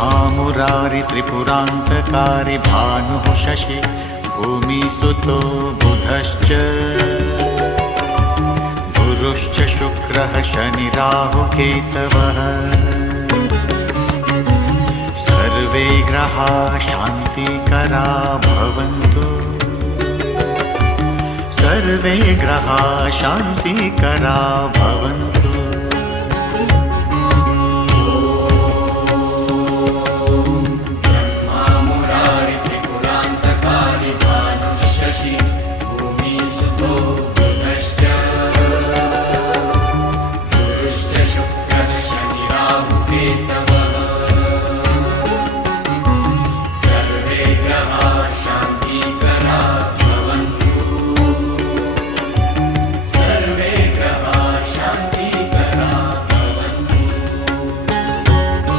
महामुरारि त्रिपुरान्तकारी भानुः शशि भूमिसुतो बुधश्च गुरुश्च शुक्रः शनिराहुकेतवः सर्वे ग्रहाः शान्तिकरा भवन्तु सर्वे ग्रहाः शान्तिकरा भवन्तु।